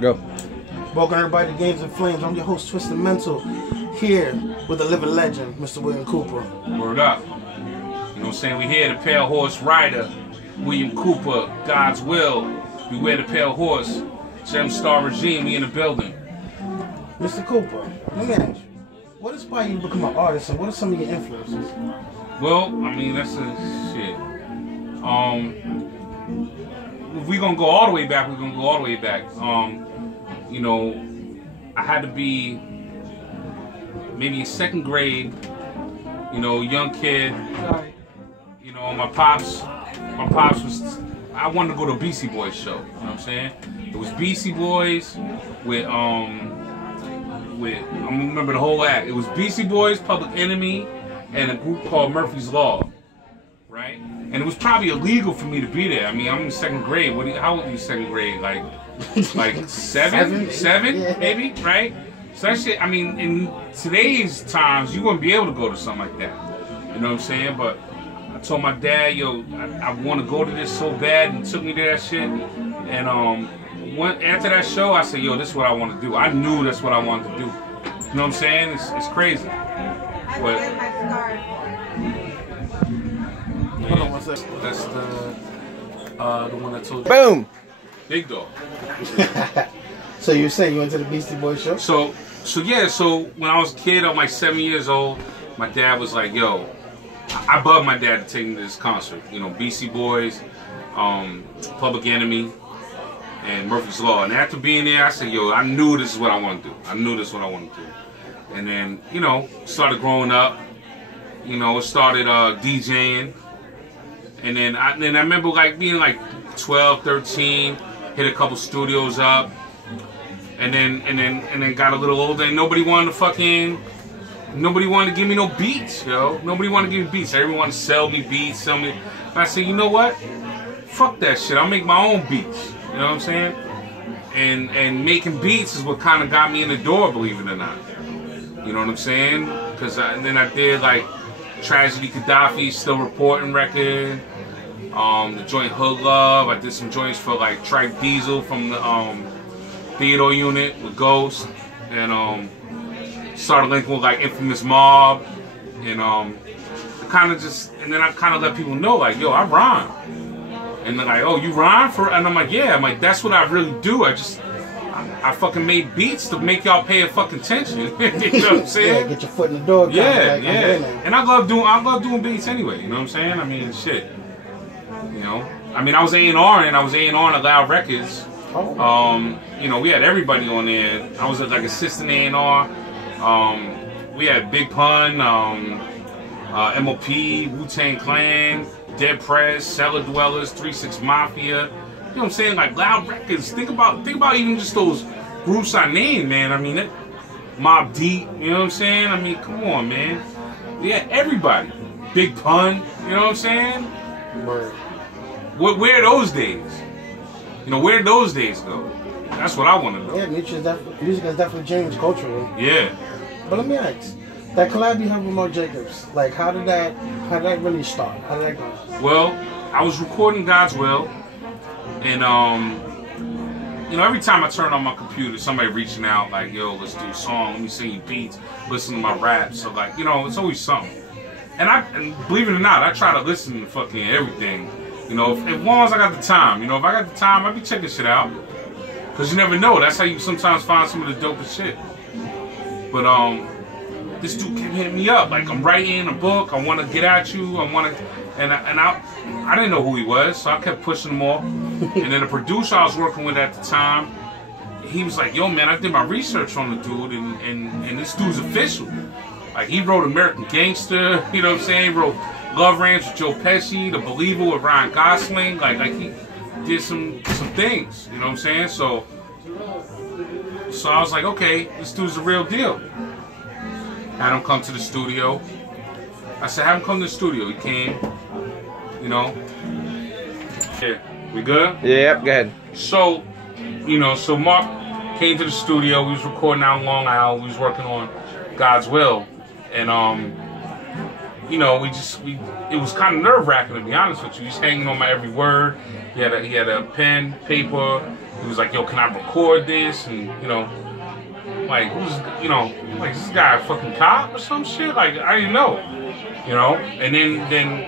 Go. Welcome everybody to Games and Flames. I'm your host, Twisted Mental, here with the living legend, Mr. William Cooper. Word up. You know what I'm saying? We here, the Pale Horse Rider, William Cooper, God's Will. Beware the Pale Horse. Gem-Star Regime, we in the building. Mr. Cooper, let me ask you, what inspired you to become an artist and what are some of your influences? Well, I mean, that's a shit. If we gonna go all the way back, we're gonna go all the way back. You know, I had to be maybe in second grade, you know, young kid. You know, my pops was, I wanted to go to a Beastie Boys show, you know what I'm saying? It was Beastie Boys with I remember the whole act. It was Beastie Boys, Public Enemy, and a group called Murphy's Law, right? And it was probably illegal for me to be there. I mean, I'm in second grade. How old are you in second grade? Like seven, yeah. Maybe, right? So that shit, I mean, in today's times, you wouldn't be able to go to something like that. You know what I'm saying? But I told my dad, yo, I want to go to this so bad, and he took me to that shit. And after that show, I said, yo, this is what I want to do. I knew that's what I wanted to do. You know what I'm saying? It's crazy. But Hold on one second. that's the one that told you. Boom. Big dog. So you were saying you went to the Beastie Boys show? So when I was a kid, I'm like 7 years old, my dad was like, yo, I bugged my dad to take me to this concert. You know, Beastie Boys, Public Enemy, and Murphy's Law. And after being there, I said, yo, I knew this is what I want to do. I knew this is what I wanted to do. And then, you know, started growing up. You know, started DJing. And then I remember like being like 12, 13, hit a couple studios up. And then got a little older and nobody wanted to give me no beats, yo. Nobody wanted to give me beats. Everyone wanted to sell me beats, sell me. And I said, you know what? Fuck that shit. I'll make my own beats. You know what I'm saying? And making beats is what kind of got me in the door, believe it or not. You know what I'm saying? Because then I did like Tragedy Gaddafi, Still Reporting record. The joint Hood Love. I did some joints for like Tripe Diesel from the Theodore unit with Ghost. And started linking with like Infamous Mob. And then I kind of let people know like, yo, I rhyme. And they're like, oh, you rhyme for? And I'm like, yeah. I'm like, that's what I really do. I fucking made beats to make y'all pay a fucking attention. You know what I'm saying? Yeah, get your foot in the door. Yeah, like, yeah. And I love doing beats anyway. You know what I'm saying? I mean, shit. You know, I mean, I was A&R and on Loud Records. Oh. You know, we had everybody on there. I was like assistant A&R. We had Big Pun, MOP, Wu-Tang Clan, Dead Press, Cellar Dwellers, 3-6 Mafia. You know what I'm saying? Like Loud Records. Think about even just those groups I named, man. I mean, Mobb Deep. You know what I'm saying? I mean, come on, man. We had everybody. Big Pun. You know what I'm saying? Word. Where are those days? You know, where did those days go? That's what I want to know. Yeah, music has definitely changed culturally. Yeah. But let me ask, that collab you have with Mo Jacobs, like how did that really start? How did that go? Well, I was recording God's Will, and you know, every time I turn on my computer, somebody reaching out like, yo, let's do a song, let me sing you beats, listen to my rap. So like, you know, it's always something. And believe it or not, I try to listen to fucking everything. You know, as long as I got the time. You know, if I got the time, I be checking shit out. Cause you never know. That's how you sometimes find some of the dopest shit. But this dude kept hitting me up. Like, I'm writing a book. I want to get at you. I didn't know who he was, so I kept pushing him off. And then the producer I was working with at the time, he was like, yo, man, I did my research on the dude, and this dude's official. Like, he wrote American Gangster, you know what I'm saying? He wrote Love Ranch with Joe Pesci, The Believer with Ryan Gosling. Like he did some things, you know what I'm saying? So I was like, okay, this dude's the real deal. Had him come to the studio. I said, have him come to the studio. He came, you know. Yeah, we good? Yep, go ahead. So, you know, so Mark came to the studio. We was recording out in Long Island. We was working on God's Will. And, you know, it was kind of nerve-wracking, to be honest with you. He's hanging on my every word. He had a pen, paper, he was like, yo, can I record this? And, you know, like, who's, you know, like, is this guy a fucking cop or some shit? Like, I didn't know, you know? And then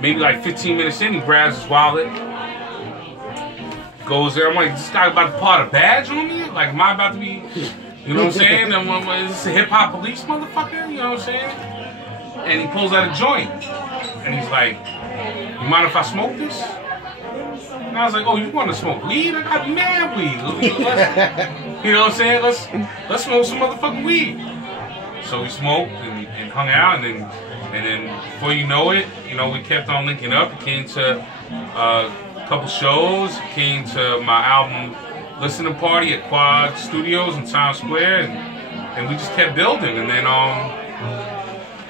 maybe like 15 minutes in, he grabs his wallet, goes there. I'm like, this guy about to pull out a badge on me? Like, am I about to be, you know what I'm saying? I'm like, is this a hip-hop police motherfucker? You know what I'm saying? And he pulls out a joint. And he's like, you mind if I smoke this? And I was like, oh, you want to smoke weed? I got mad weed. You know what I'm saying? Let's smoke some motherfucking weed. So we smoked and hung out, and then before you know it, you know, we kept on linking up. It came to a couple shows. It came to my album listening party at Quad Studios in Times Square, and we just kept building. And then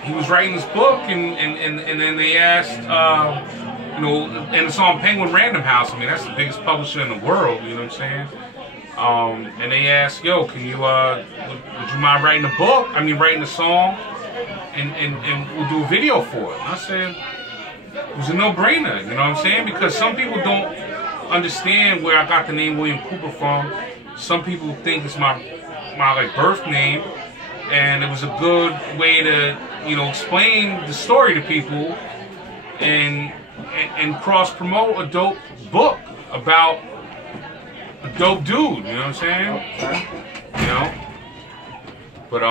he was writing this book, and then they asked, you know, and it's on Penguin Random House. I mean, that's the biggest publisher in the world. You know what I'm saying? And they asked, yo, can you, would you mind writing a book? I mean, writing a song, and we'll do a video for it. And I said, it was a no-brainer, you know what I'm saying? Because some people don't understand where I got the name William Cooper from. Some people think it's my like birth name, and it was a good way to, you know, explain the story to people and cross-promote a dope book about a dope dude, you know what I'm saying? You know? But,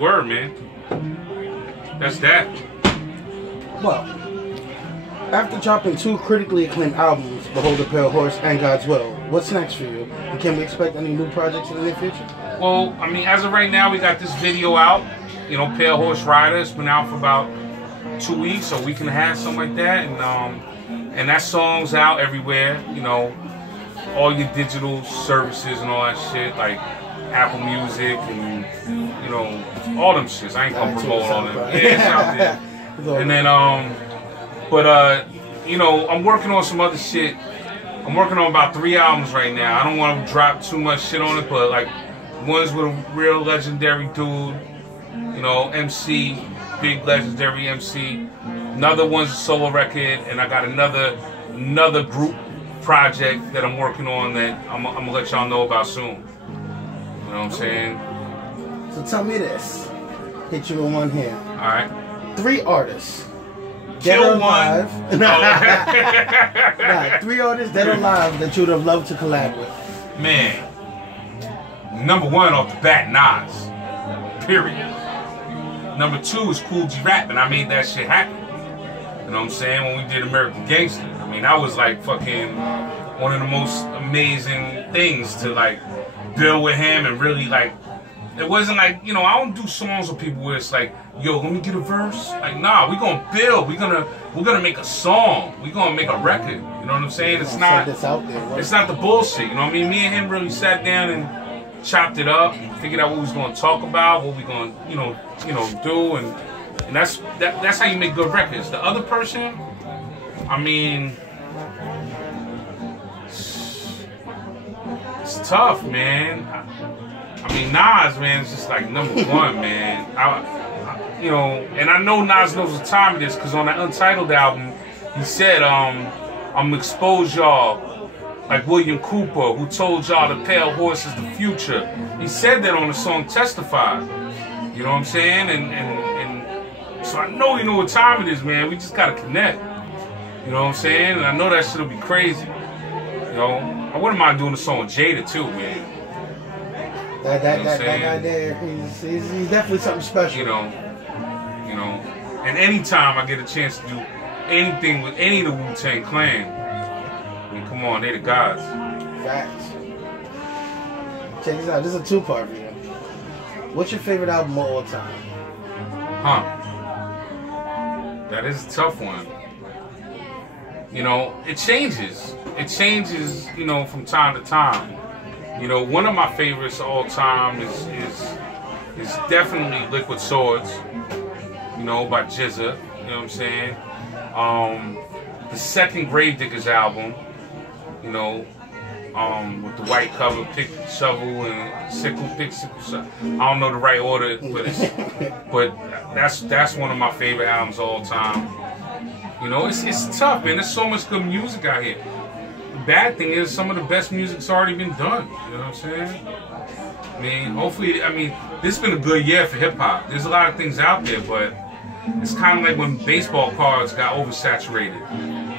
word, man. That's that. Well, after dropping 2 critically acclaimed albums, Behold the Pale Horse and God's Will, what's next for you? And can we expect any new projects in the near future? Well, I mean, as of right now, we got this video out. You know, Pale Horse Rider. It's been out for about 2 weeks, a week and a half, something like that. And that song's out everywhere. You know, all your digital services and all that shit, like Apple Music and, you know, all them shits. I ain't gonna promote all them. Yeah, it's out there. And then, you know, I'm working on some other shit. I'm working on about 3 albums right now. I don't want to drop too much shit on it, but like one's with a real legendary dude, you know, MC, big legendary MC. Another one's a solo record, and I got another group project that I'm working on that I'm gonna let y'all know about soon. You know what I'm saying? So tell me this. Hit you with one here. Alright. 3 artists. Kill one. Nah, 3 artists dead or alive that you would have loved to collab with. Man. Number 1 off the bat, Nas. Period. Number 2 is Cool G Rap, and I made that shit happen. You know what I'm saying? When we did American Gangster. I mean, that was like fucking one of the most amazing things to like build with him and really like, it wasn't like, you know, I don't do songs with people where it's like, yo, let me get a verse. Like, nah, we gonna build. We're gonna make a song. We're gonna make a record. You know what I'm saying? It's not it's not the bullshit. You know what I mean? Me and him really sat down and chopped it up, figured out what we was gonna talk about, what we gonna, you know, do, and that's how you make good records. The other person, I mean, it's tough, man. I mean, Nas, man, is just like number 1, man. You know, and I know Nas knows what time it is, because on that Untitled album, he said, I'm gonna expose y'all like William Cooper, who told y'all the Pale Horse is the future. He said that on the song Testify. You know what I'm saying? And so I know you know what time it is, man. We just gotta connect. You know what I'm saying? And I know that shit'll be crazy. You know, I wouldn't mind doing a song with Jada too, man. That guy there, he's definitely something special. You know, and anytime I get a chance to do anything with any of the Wu-Tang Clan, I mean, come on, they the gods. Facts. Check this out. This is a 2-part video. What's your favorite album of all time? Huh. That is a tough one. You know, it changes. It changes, you know, from time to time. You know, one of my favorites of all time is definitely Liquid Swords, you know, by GZA, you know what I'm saying? The second Gravediggers album, you know, with the white cover, pick, shovel, and sickle, pick, sickle, shovel. I don't know the right order, but that's one of my favorite albums of all time. You know, it's tough, man. There's so much good music out here. bad thing is some of the best music's already been done. You know what I'm saying? I mean, hopefully, this has been a good year for hip hop. There's a lot of things out there, but it's kind of like when baseball cards got oversaturated.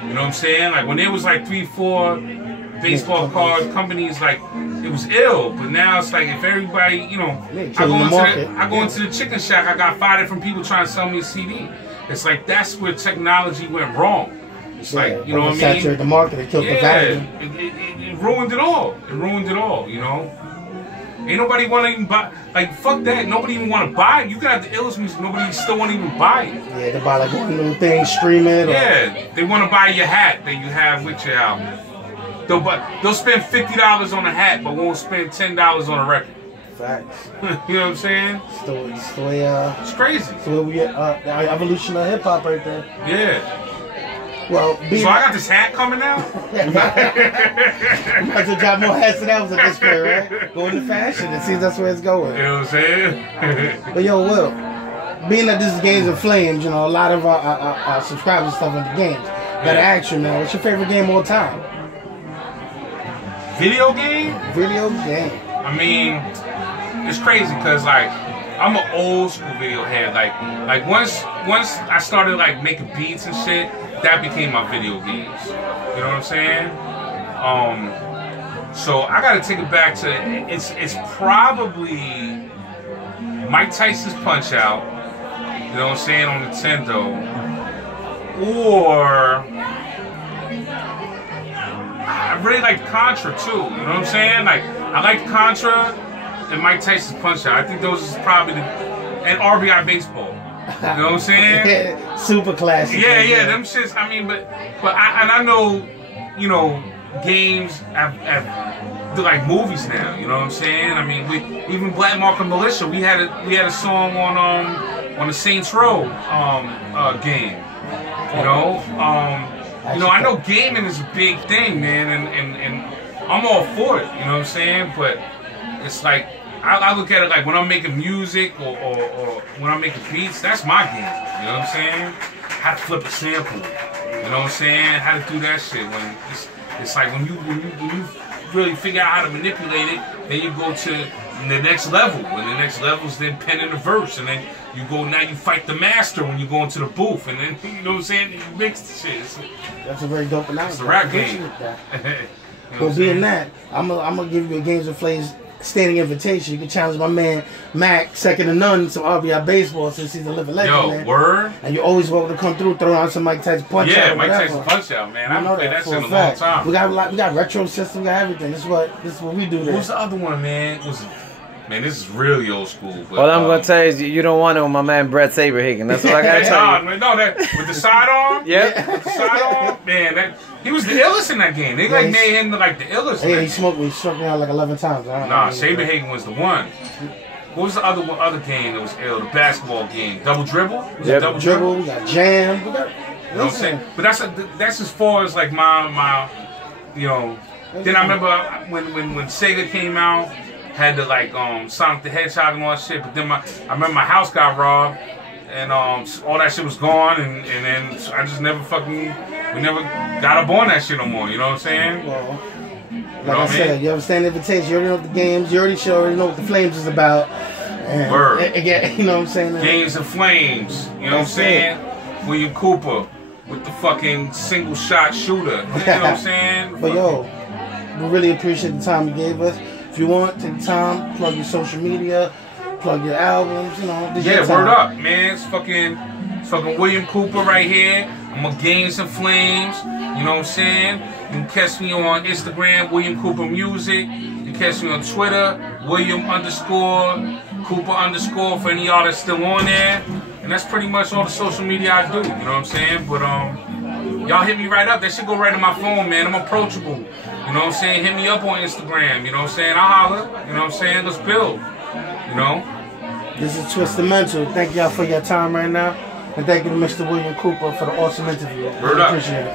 You know what I'm saying? Like when there was like 3-4 baseball card companies, like it was ill. But now it's like if everybody, you know, I go into the chicken shack, I got 5 different people trying to sell me a CD. It's like that's where technology went wrong. It's like, you know what I mean? Saturated the market, it killed the value. It ruined it all. It ruined it all, you know? Ain't nobody want to even buy, like, fuck that. Nobody even want to buy it. You can have the illest music, nobody still want to even buy it. Yeah, they buy like one little thing, stream it. Yeah, they want to buy your hat that you have with your album. They'll spend $50 on a hat, but won't spend $10 on a record. Facts. You know what I'm saying? It's the way, it's crazy. It's the way we get, the evolution of hip-hop right there. Yeah. Well, so I got this hat coming out? You might as well drop more hats than albums at this point, right? Go into fashion and see if that's where it's going. You know what I'm saying? But yo, Will, being that this is Games of Flames, you know, a lot of our subscribers and stuff into games. Gotta ask you, man, what's your favorite game of all time? Video game? Video game. I mean, it's crazy because, like, I'm an old school video head. Like once I started like making beats and shit, that became my video games. You know what I'm saying? So I gotta take it back to it's probably Mike Tyson's Punch Out. You know what I'm saying, on Nintendo, or I really like Contra too. You know what I'm saying? Like I like Contra and Mike Tyson's Punch Out. I think those is probably and RBI Baseball. You know what I'm saying? Super classic. Yeah, them shits. I mean, but I know, you know, games have like movies now. You know what I'm saying? I mean, even Black Market Militia, we had a song on the Saints Row game. You know, I know gaming is a big thing, man, and I'm all for it. You know what I'm saying? But it's like I look at it like when I'm making music or when I'm making beats, that's my game. You know what I'm saying? How to flip a sample. You know what I'm saying? How to do that shit. When it's like when you really figure out how to manipulate it, then you go to the next level. And the next level is then pen in the verse, and then you fight the master when you go into the booth, and then you know what I'm saying? You mix the shit. That's a very dope analogy. It's the rap game. You know, but being that, I'm gonna give you a Games of Flames standing invitation. You can challenge my man Mac, second to none, some RBI Baseball since he's a living legend. Yo, man. word. And you always welcome to come through, throw on some Mike Tyson Punch Out. Yeah, Mike Tyson Punch Out, man. I haven't played that shit in a long time. We got retro system, we got everything. This is what we do there. What's the other one, man? Man, this is really old school. But, all I'm gonna tell you is you don't want it with my man Brett Saberhagen. That's what I gotta tell you. Man, no, that with the sidearm. Yep. With the sidearm, man. He was the illest in that game. They made him like the illest. Yeah, he struck me out like 11 times. Nah, Saberhagen was the one. What was the other game that was ill? The basketball game, Double Dribble. Yeah, Double Dribble. We got Jam. We got. You know what I'm saying? But that's as far as like my you know. Then I remember when Sega came out. Had to like Sonic the Hedgehog and all that shit, but then I remember my house got robbed and all that shit was gone, and then I just never we never got up on that shit no more. You know what I'm saying? Well, like I said, you understand the invitation. You already know what the games. You already know what the Flames is about. And, word. Again, you know what I'm saying? Games of Flames. You know what I'm saying? William Cooper with the fucking single shot shooter. You know what I'm saying? But yo, we really appreciate the time you gave us. If you want, take the time, plug your social media, plug your albums, you know. Yeah, word up, man. It's fucking William Cooper right here. I'm a Games and Flames. You know what I'm saying? You can catch me on Instagram, William Cooper Music. You can catch me on Twitter, William_Cooper_ for any of y'all that's still on there. And that's pretty much all the social media I do. You know what I'm saying? But y'all hit me right up. That shit go right in my phone, man. I'm approachable. You know what I'm saying? Hit me up on Instagram. You know what I'm saying? I'll holler. You know what I'm saying? Let's build. You know? This is Twisted Mental. Thank y'all for your time right now. And thank you to Mr. William Cooper for the awesome interview. Word up. Appreciate it.